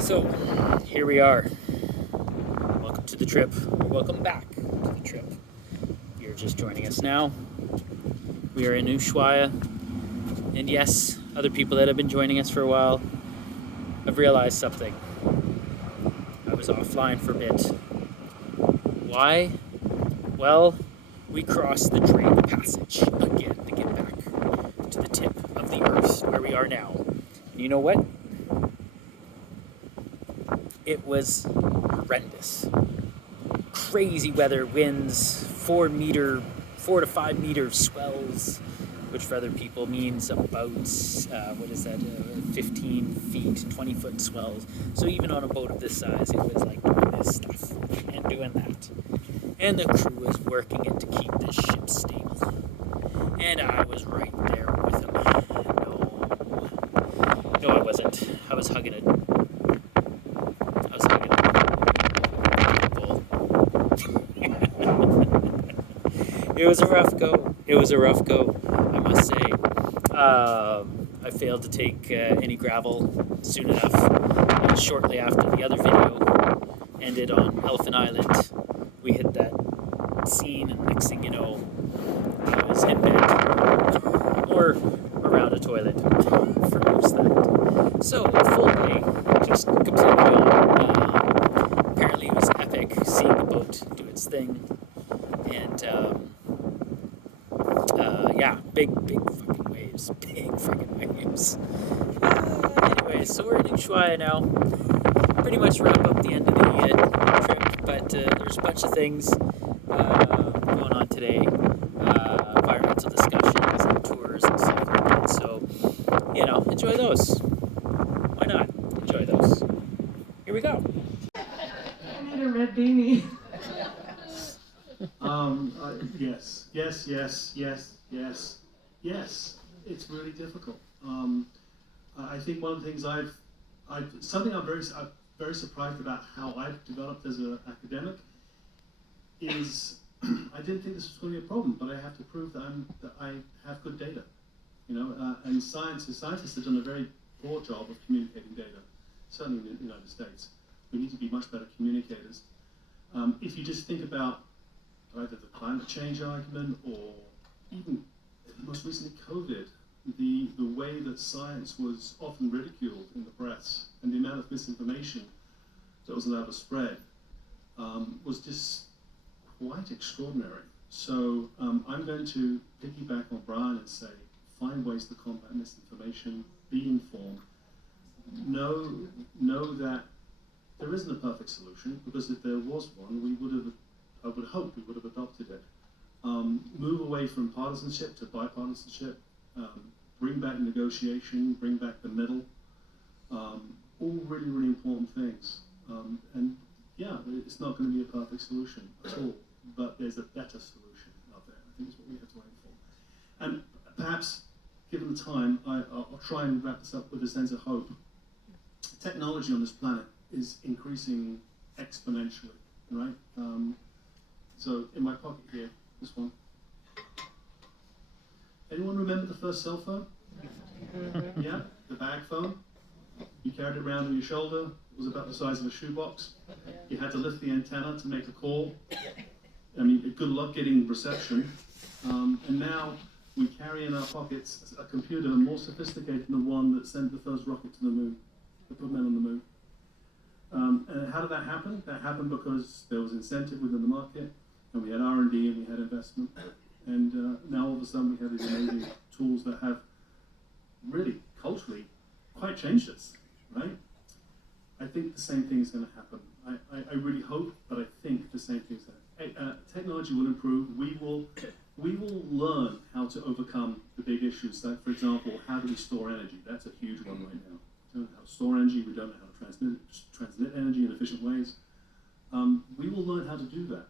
So, here we are. Welcome to the trip, or welcome back to the trip. If you're just joining us now, we are in Ushuaia, and yes, other people that have been joining us for a while have realized something. I was offline for a bit. Why? Well, we crossed the Drake Passage again to get back to the tip of the Earth, where we are now. And you know what? It was horrendous. Crazy weather, winds, 4 to 5 meter swells, which for other people means about, 15 feet, 20-foot swells. So even on a boat of this size, it was like doing this stuff and doing that. And the crew was working it to keep this ship stable. And I was right there with them. No, I wasn't. I was hugging it. It was a rough go. I must say. I failed to take any gravel soon enough. Shortly after the other video ended on Elephant Island, we hit that scene, and next thing you know, I was in bed or around a toilet for most of that. So, full day, just completely gone. Apparently, it was epic seeing the boat do its thing. And yeah, big fucking waves. Anyway, so we're in Ushuaia now. Pretty much wrap up the end of the trip, but there's a bunch of things going on today. Environmental discussions and tours and stuff like that. So, enjoy those. Why not? Enjoy those. Here we go. I need a red beanie. Yes. It's really difficult. I think one of the things I'm very surprised about how I've developed as an academic is I didn't think this was going to be a problem, but I have to prove that I have good data. And scientists have done a very poor job of communicating data, certainly in the United States. We need to be much better communicators. If you just think about either the climate change argument or even most recently COVID, the way that science was often ridiculed in the press and the amount of misinformation that was allowed to spread was just quite extraordinary. So I'm going to piggyback on Brian and say, find ways to combat misinformation, be informed, know that there isn't a perfect solution, because if there was one, I would hope we would have adopted it. Move away from partisanship to bipartisanship, bring back negotiation, bring back the middle, all really, really important things. And yeah, it's not going to be a perfect solution at all, but there's a better solution out there. I think is what we have to aim for. And perhaps, given the time, I'll try and wrap this up with a sense of hope. Technology on this planet is increasing exponentially, right? So in my pocket here, this one. Anyone remember the first cell phone? Yeah, the bag phone. You carried it around on your shoulder. It was about the size of a shoebox. You had to lift the antenna to make a call. I mean, good luck getting reception. And now we carry in our pockets a computer more sophisticated than the one that sent the first rocket to the moon, that put men on the moon. And how did that happen? That happened because there was incentive within the market, and we had R&D and we had investment. And now all of a sudden we have these amazing tools that have really, culturally, quite changed us, right? I think the same thing is going to happen. I really hope, but I think the same thing is going to happen. Technology will improve. We will learn how to overcome the big issues. Like, for example, how do we store energy? That's a huge one right now. We don't know how to store energy. We don't know how to transmit energy in efficient ways. We will learn how to do that.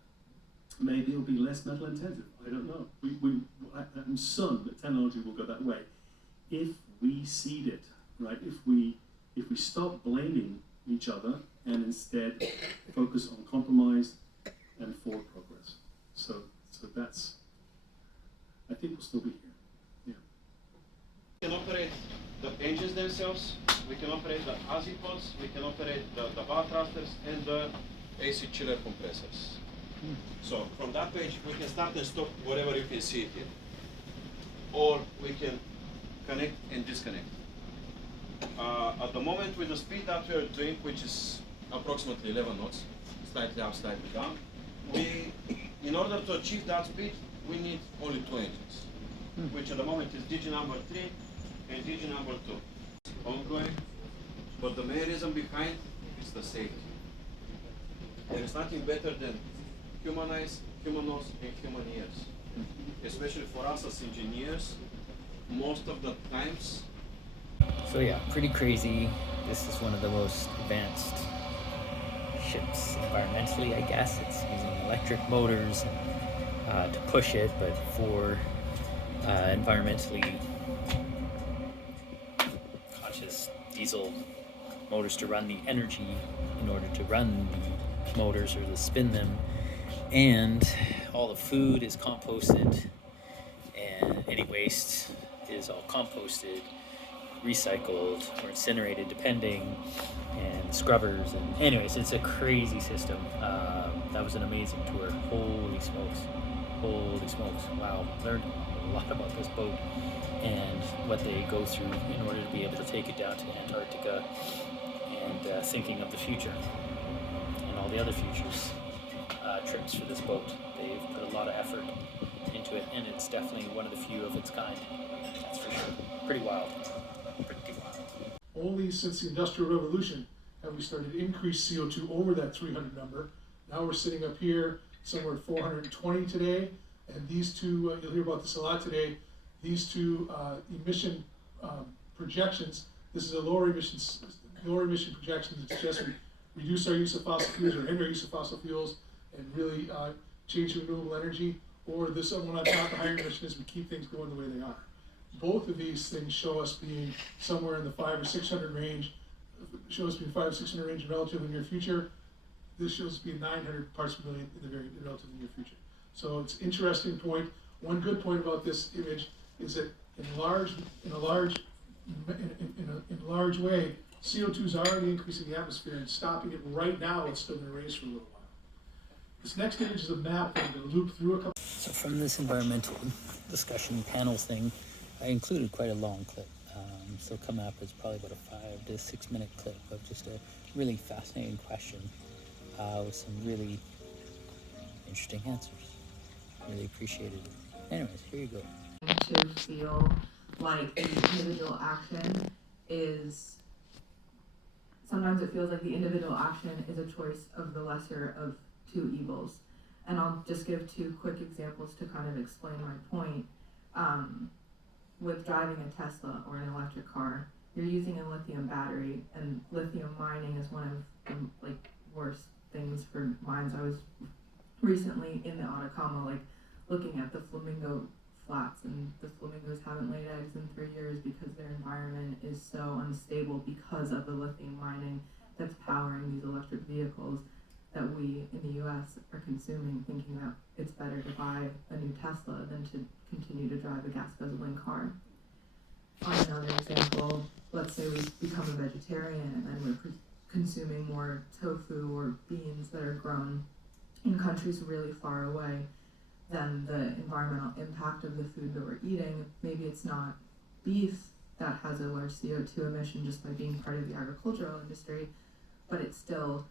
Maybe it'll be less metal intensive. I don't know. I'm certain that technology will go that way if we seed it, right? If we stop blaming each other and instead focus on compromise and forward progress. So that's. I think we'll still be here. Yeah. We can operate the engines themselves, we can operate the azipods, we can operate the bar thrusters and the AC chiller compressors. So from that page, we can start and stop wherever you can see it here. Or we can connect and disconnect. At the moment, with the speed that we are doing, which is approximately 11 knots, slightly up, slightly down, in order to achieve that speed, we need only 2 engines, which at the moment is DG number 3 and DG number 2. Ongoing, but the main reason behind is the safety. There is nothing better than human eyes, human nose, and human ears. Especially for us as engineers, most of the times. So yeah, pretty crazy. This is one of the most advanced ships environmentally, I guess. It's using electric motors to push it, but for environmentally conscious diesel motors to run the energy in order to run the motors or to spin them. And all the food is composted, and any waste is all composted, recycled or incinerated depending, and scrubbers. And anyways, it's a crazy system. That was an amazing tour. Holy smokes, wow. Learned a lot about this boat and what they go through in order to be able to take it down to Antarctica, and thinking of the future and all the other futures trips for this boat. They've put a lot of effort into it, and it's definitely one of the few of its kind. That's for sure. Pretty wild. Only since the Industrial Revolution have we started to increase CO2 over that 300 number. Now we're sitting up here somewhere at 420 today, and these two, you'll hear about this a lot today, these two emission projections, this is a lower emission projection that suggests we reduce our use of fossil fuels or end our use of fossil fuels and really change to renewable energy, or this one on top, the higher emission is we keep things going the way they are. Both of these things show us being somewhere in the 500 or 600 range, show us being 500 or 600 range in relatively near future. This shows us being 900 parts per million in the very relatively near future. So it's an interesting point. One good point about this image is that in a large way, CO2 is already increasing the atmosphere, and stopping it right now, it's still going to raise for a little while. This next image is a map that I'm going to loop through a couple. So from this environmental discussion panel thing, I included quite a long clip. So coming up is probably about a 5 to 6 minute clip of just a really fascinating question with some really interesting answers. Really appreciated it. Anyways, here you go. To feel like the individual action is, sometimes it feels like the individual action is a choice of the lesser of two evils. And I'll just give 2 quick examples to kind of explain my point. With driving a Tesla or an electric car, you're using a lithium battery, and lithium mining is one of the worst things for mines. I was recently in the Atacama, looking at the flamingo flats, and the flamingos haven't laid eggs in 3 years because their environment is so unstable because of the lithium mining that's powering these electric vehicles that we in the US are consuming, thinking that it's better to buy a new Tesla than to continue to drive a gas-guzzling car. On another example, let's say we become a vegetarian and then we're consuming more tofu or beans that are grown in countries really far away. Then the environmental impact of the food that we're eating, maybe it's not beef that has a large CO2 emission just by being part of the agricultural industry, but it's still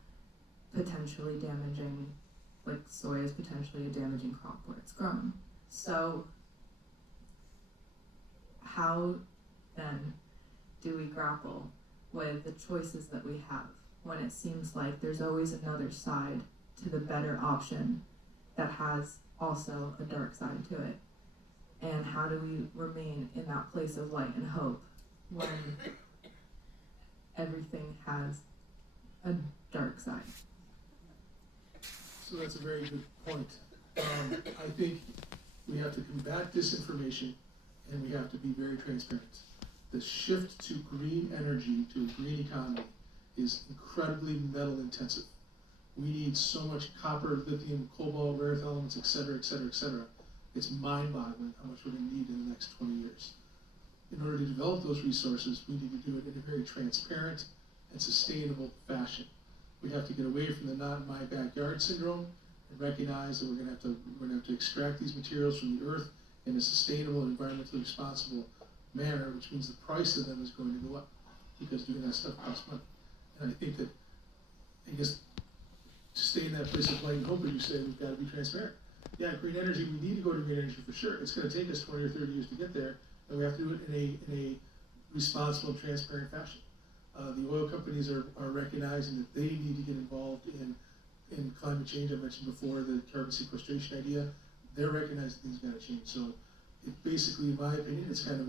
potentially damaging, like soy is potentially a damaging crop where it's grown. So how then do we grapple with the choices that we have when it seems like there's always another side to the better option that has also a dark side to it? And how do we remain in that place of light and hope when everything has a dark side? So that's a very good point. I think we have to combat disinformation, and we have to be very transparent. The shift to green energy, to a green economy, is incredibly metal intensive. We need so much copper, lithium, cobalt, rare earth elements, et cetera, et cetera, et cetera. It's mind-boggling how much we're going to need in the next 20 years. in order to develop those resources, we need to do it in a very transparent and sustainable fashion. We have to get away from the not in my backyard syndrome and recognize that we're going to have to extract these materials from the earth in a sustainable and environmentally responsible manner, which means the price of them is going to go up because doing that stuff costs money. And I think that, I guess, to stay in that place of playing hope, you say we've got to be transparent. Yeah, green energy, we need to go to green energy for sure. It's going to take us 20 or 30 years to get there, and we have to do it in a responsible and transparent fashion. The oil companies are recognizing that they need to get involved in climate change. I mentioned before the carbon sequestration idea. They're recognizing things got to change. So it basically, in my opinion, it's kind of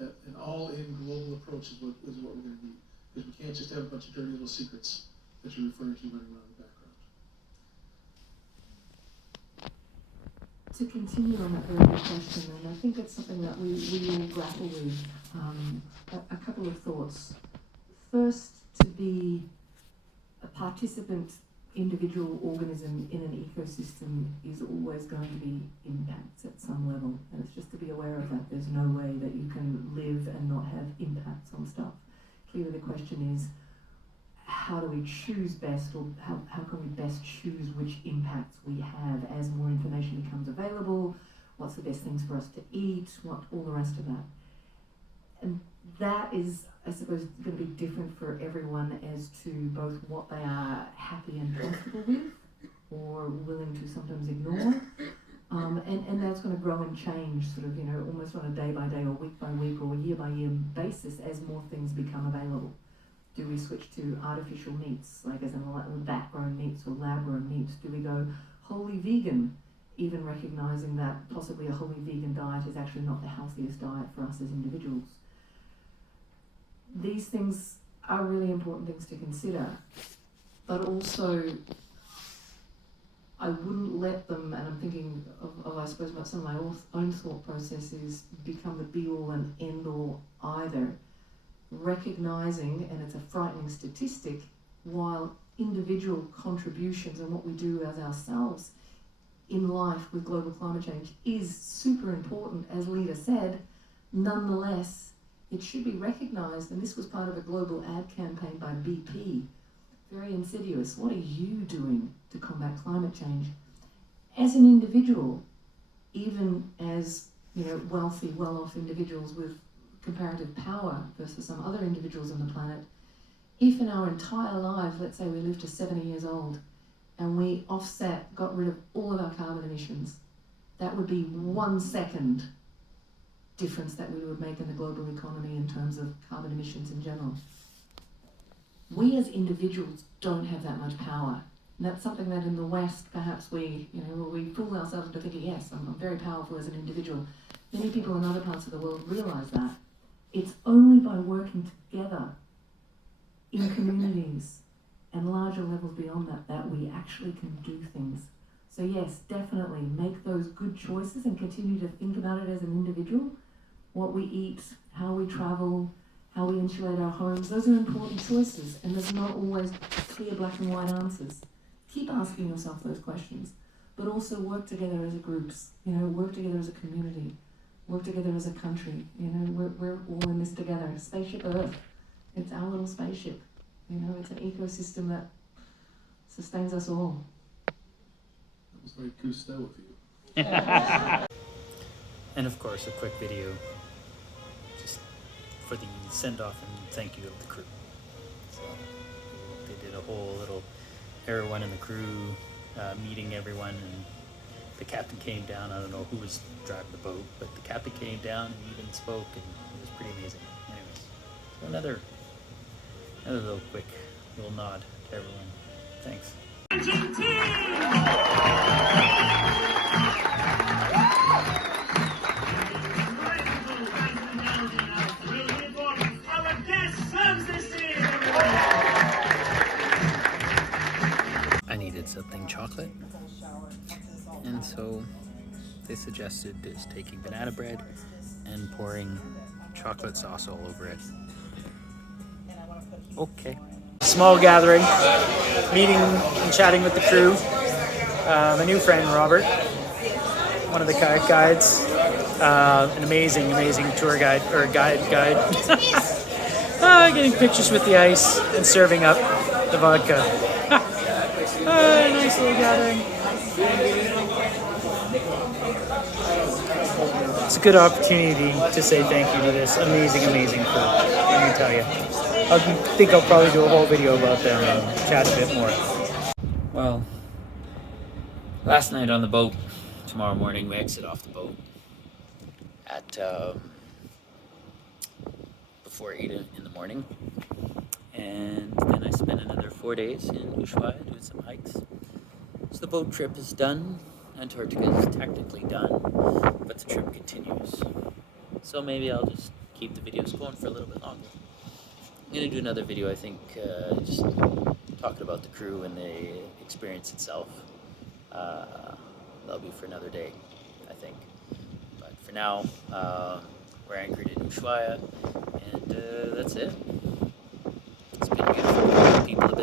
an all-in global approach is what we're going to need. Because we can't just have a bunch of dirty little secrets that you're referring to running around in the background. To continue on that very good question, and I think it's something that we all grapple with, a couple of thoughts. First, to be a participant individual organism in an ecosystem is always going to be impacts at some level, and it's just to be aware of that. There's no way that you can live and not have impacts on stuff. Clearly the question is, how do we choose best, or how can we best choose which impacts we have as more information becomes available, what's the best things for us to eat, what all the rest of that. And that is, I suppose, going to be different for everyone as to both what they are happy and comfortable with, or willing to sometimes ignore. And that's going to grow and change, sort of, almost on a day by day or week by week or year by year basis as more things become available. Do we switch to artificial meats, like as in vat-grown meats or lab-grown meats? Do we go wholly vegan, even recognizing that possibly a wholly vegan diet is actually not the healthiest diet for us as individuals? These things are really important things to consider, but also I wouldn't let them, and I'm thinking of I suppose, about some of my own thought processes, become the be-all and end-all either. Recognizing, and it's a frightening statistic, while individual contributions and what we do as ourselves in life with global climate change is super important, as Lita said, nonetheless, it should be recognized, and this was part of a global ad campaign by BP, very insidious. What are you doing to combat climate change? As an individual, even as wealthy, well-off individuals with comparative power versus some other individuals on the planet, if in our entire life, let's say we live to 70 years old, and we got rid of all of our carbon emissions, that would be 1 second difference that we would make in the global economy in terms of carbon emissions in general. We as individuals don't have that much power. And that's something that in the West, perhaps we fool ourselves into thinking, yes, I'm very powerful as an individual. Many people in other parts of the world realize that. It's only by working together in communities and larger levels beyond that we actually can do things. So yes, definitely make those good choices and continue to think about it as an individual. What we eat, how we travel, how we insulate our homes, those are important choices, and there's not always clear black and white answers. Keep asking yourself those questions, but also work together as a groups, work together as a community, work together as a country. We're all in this together. Spaceship Earth, it's our little spaceship. It's an ecosystem that sustains us all. That was very Cousteau of you. And of course, a quick video just for the send-off and thank you of the crew. So they did a whole little everyone in the crew meeting everyone, and the captain came down. I don't know who was driving the boat, but the captain came down and even spoke, and it was pretty amazing. Anyways, so another little quick little nod to everyone. Thanks. I needed something chocolate, and so they suggested is taking banana bread and pouring chocolate sauce all over it. Okay. Small gathering, meeting and chatting with the crew. My new friend Robert, one of the kayak guides. An amazing tour guide, or guide. Getting pictures with the ice and serving up the vodka. Nice little gathering. It's a good opportunity to say thank you to this amazing crew, let me tell you. I think I'll probably do a whole video about them and chat a bit more. Well, last night on the boat, tomorrow morning we exit off the boat at before 8 in the morning, and then I spent another 4 days in Ushuaia doing some hikes. So the boat trip is done. Antarctica is technically done, but the trip continues. So maybe I'll just keep the videos going for a little bit longer. I'm going to do another video, I think, just talking about the crew and the experience itself. That'll be for another day, I think. But for now, we're anchored in Ushuaia, and that's it. It's been beautiful. People have